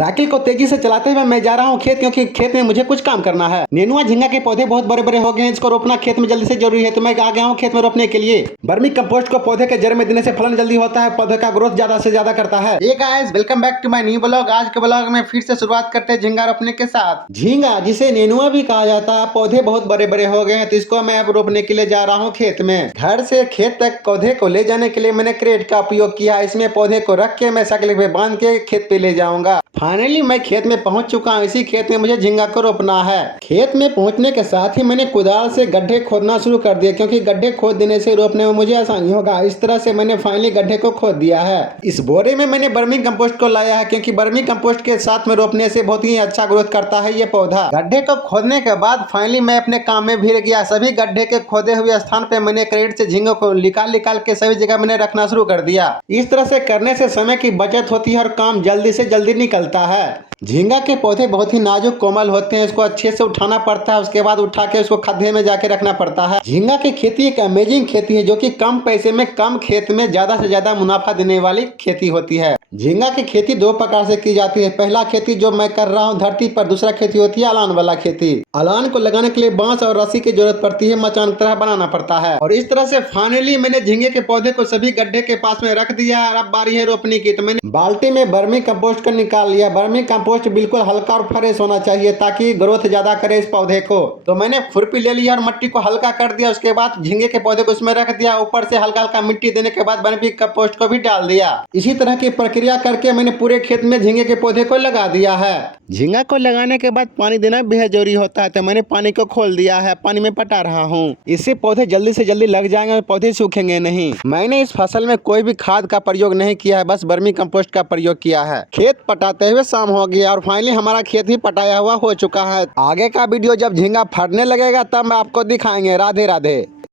Cycle को तेजी से चलाते हुए मैं जा रहा हूँ खेत, क्योंकि खेत में मुझे कुछ काम करना है। नेनुआ झींगा के पौधे बहुत बड़े बड़े हो गए हैं, इसको रोपना खेत में जल्दी से जरूरी है, तो मैं आ गया हूँ खेत में रोपने के लिए। वर्मी कंपोस्ट को पौधे के जड़ में देने से फलन जल्दी होता है, पौधे का ग्रोथ ज्यादा से ज्यादा करता है। Hey guys, welcome back to my new blog. आज के ब्लॉग में फिर से शुरुआत करते हैं झींगा रोपने के साथ। झींगा जिसे नेनुआ भी कहा जाता है, पौधे बहुत बड़े बड़े हो गए हैं, तो इसको मैं अब रोपने के लिए जा रहा हूँ खेत में। घर से खेत तक पौधे को ले जाने के लिए मैंने क्रेट का उपयोग किया। इसमें पौधे को रख के मैं साइकिल पे बांध के खेत पे ले जाऊंगा। फाइनली मैं खेत में पहुंच चुका हूं। इसी खेत में मुझे झींगा को रोपना है। खेत में पहुंचने के साथ ही मैंने कुदाल से गड्ढे खोदना शुरू कर दिया, क्योंकि गड्ढे खोद देने से रोपने में मुझे आसानी होगा। इस तरह से मैंने फाइनली गड्ढे को खोद दिया है। इस बोरे में मैंने वर्मी कंपोस्ट को लाया है, क्योंकि वर्मी कंपोस्ट के साथ में रोपने से बहुत ही अच्छा ग्रोथ करता है ये पौधा। गड्ढे को खोदने के बाद फाइनली मैं अपने काम में भिड़ गया। सभी गड्ढे के खोदे हुए स्थान पे मैंने क्रेट से झींगों को निकाल के सभी जगह मैंने रखना शुरू कर दिया। इस तरह से करने से समय की बचत होती है और काम जल्दी से जल्दी निकलता है। झींगा के पौधे बहुत ही नाजुक कोमल होते हैं, इसको अच्छे से उठाना पड़ता है, उसके बाद उठा के उसको खड्डे में जाके रखना पड़ता है। झींगा की खेती एक अमेजिंग खेती है, जो कि कम पैसे में कम खेत में ज्यादा से ज्यादा मुनाफा देने वाली खेती होती है। झींगा की खेती दो प्रकार से की जाती है। पहला खेती जो मैं कर रहा हूँ धरती पर, दूसरा खेती होती है अलान वाला खेती। अलान को लगाने के लिए बांस और रस्सी की जरूरत पड़ती है, मचान की तरह बनाना पड़ता है। और इस तरह से फाइनली मैंने झींगे के पौधे को सभी गड्ढे के पास में रख दिया। और अब बारी है रोपने की, तो मैंने बाल्टी में वर्मी कंपोस्ट को निकाल लिया। वर्मी कंपोस्ट बिल्कुल हल्का और फ्रेश होना चाहिए, ताकि ग्रोथ ज्यादा करे इस पौधे को। तो मैंने खुरपी ले लिया और मिट्टी को हल्का कर दिया। उसके बाद झींगे के पौधे को उसमें रख दिया। ऊपर से हल्का हल्का मिट्टी देने के बाद वर्मी कंपोस्ट को भी डाल दिया। इसी तरह की प्रक्रिया करके मैंने पूरे खेत में झींगे के पौधे को लगा दिया है। झींगा को लगाने के बाद पानी देना बेहद जरूरी होता है, तो मैंने पानी को खोल दिया है, पानी में पटा रहा हूँ। इससे पौधे जल्दी से जल्दी लग जाएंगे और पौधे सूखेंगे नहीं। मैंने इस फसल में कोई भी खाद का प्रयोग नहीं किया है, बस वर्मी कंपोस्ट का प्रयोग किया है। खेत पटाते हुए शाम हो गया और फाइनली हमारा खेत भी पटाया हुआ हो चुका है। आगे का वीडियो जब झींगा फटने लगेगा तब आपको दिखाएंगे। राधे राधे।